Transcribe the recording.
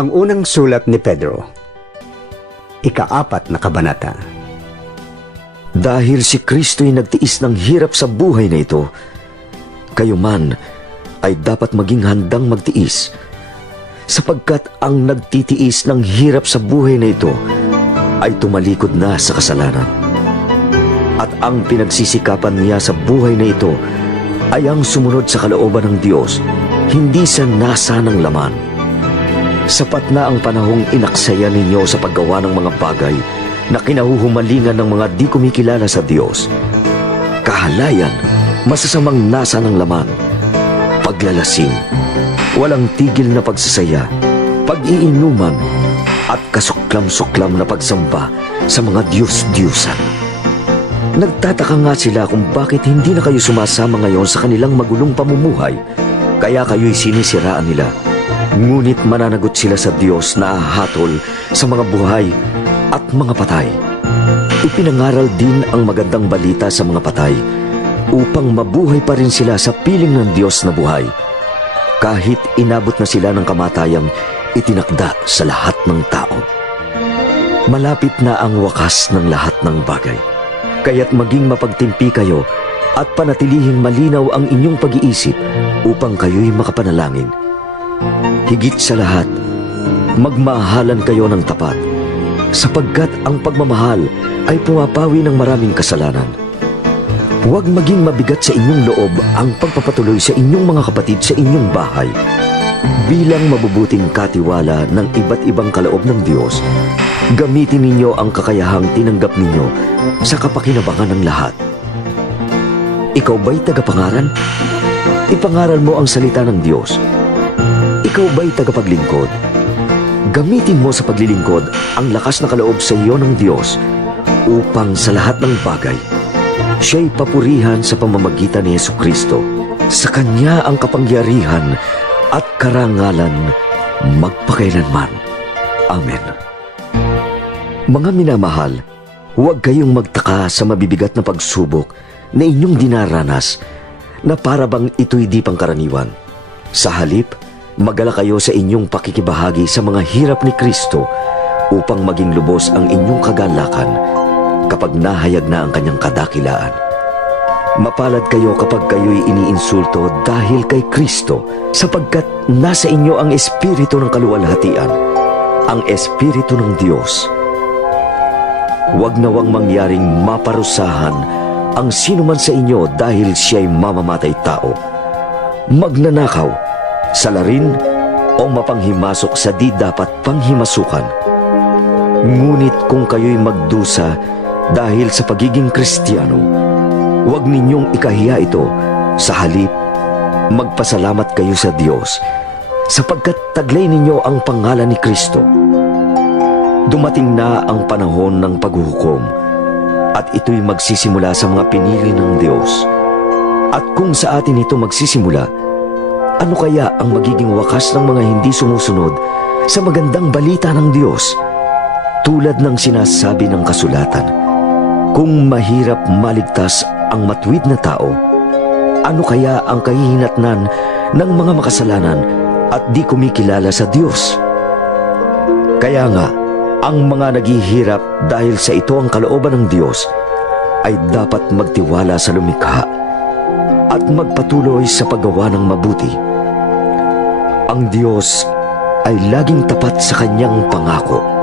Ang unang sulat ni Pedro, ikaapat na kabanata. Dahil si Kristo'y nagtiis ng hirap sa buhay na ito, kayo man ay dapat maging handang magtiis. Sapagkat ang nagtitiis ng hirap sa buhay na ito ay tumalikod na sa kasalanan. At ang pinagsisikapan niya sa buhay na ito ay ang sumunod sa kalooban ng Diyos, hindi sa nasa ng laman. Sapat na ang panahong inaksaya ninyo sa paggawa ng mga bagay na kinahuhumalingan ng mga di kumikilala sa Diyos. Kahalayan, masasamang nasa ng laman, paglalasing, walang tigil na pagsasaya, pag-iinuman, at kasuklam-suklam na pagsamba sa mga Diyos-Diyusan. Nagtataka nga sila kung bakit hindi na kayo sumasama ngayon sa kanilang magulong pamumuhay, kaya kayo'y sinisiraan nila. Ngunit mananagot sila sa Diyos na hatol sa mga buhay at mga patay. Ipinangaral din ang magandang balita sa mga patay upang mabuhay pa rin sila sa piling ng Diyos na buhay. Kahit inabot na sila ng kamatayang itinakda sa lahat ng tao. Malapit na ang wakas ng lahat ng bagay. Kaya't maging mapagtimpi kayo at panatilihing malinaw ang inyong pag-iisip upang kayo'y makapanalangin. Higit sa lahat, magmahalan kayo ng tapat sapagkat ang pagmamahal ay pumapawi ng maraming kasalanan. Huwag maging mabigat sa inyong loob ang pagpapatuloy sa inyong mga kapatid sa inyong bahay. Bilang mabubuting katiwala ng iba't ibang kaloob ng Diyos, gamitin ninyo ang kakayahang tinanggap ninyo sa kapakinabangan ng lahat. Ikaw ba'y tagapangaral? Ipangaral mo ang salita ng Diyos. Ikaw ba'y tagapaglingkod? Gamitin mo sa paglilingkod ang lakas na kaloob sa iyo ng Diyos upang sa lahat ng bagay, siya'y papurihan sa pamamagitan ni Yesu Kristo. Sa Kanya ang kapangyarihan at karangalan magpakailanman. Amen. Mga minamahal, huwag kayong magtaka sa mabibigat na pagsubok na inyong dinaranas na para bang ito'y di pangkaraniwan. Sa halip, magala kayo sa inyong pakikibahagi sa mga hirap ni Kristo upang maging lubos ang inyong kagalakan kapag nahayag na ang kanyang kadakilaan. Mapalad kayo kapag kayo'y iniinsulto dahil kay Kristo sapagkat nasa inyo ang Espiritu ng kaluwalhatian, ang Espiritu ng Diyos. Huwag nawang mangyaring maparusahan ang sino man sa inyo dahil siya'y mamamatay tao. Magnanakaw, salarin, o mapanghimasok sa di dapat panghimasukan. Ngunit kung kayo'y magdusa dahil sa pagiging Kristiyano, huwag ninyong ikahiya ito. Sa halip, magpasalamat kayo sa Diyos sapagkat taglay ninyo ang pangalan ni Kristo. Dumating na ang panahon ng paghuhukom at ito'y magsisimula sa mga pinili ng Diyos. At kung sa atin ito magsisimula, ano kaya ang magiging wakas ng mga hindi sumusunod sa magandang balita ng Diyos? Tulad ng sinasabi ng kasulatan, kung mahirap maligtas ang matwid na tao, ano kaya ang kahihinatnan ng mga makasalanan at di kumikilala sa Diyos? Kaya nga, ang mga naghihirap dahil sa ito ang kalooban ng Diyos ay dapat magtiwala sa lumikha at magpatuloy sa paggawa ng mabuti. Ang Diyos ay laging tapat sa kanyang pangako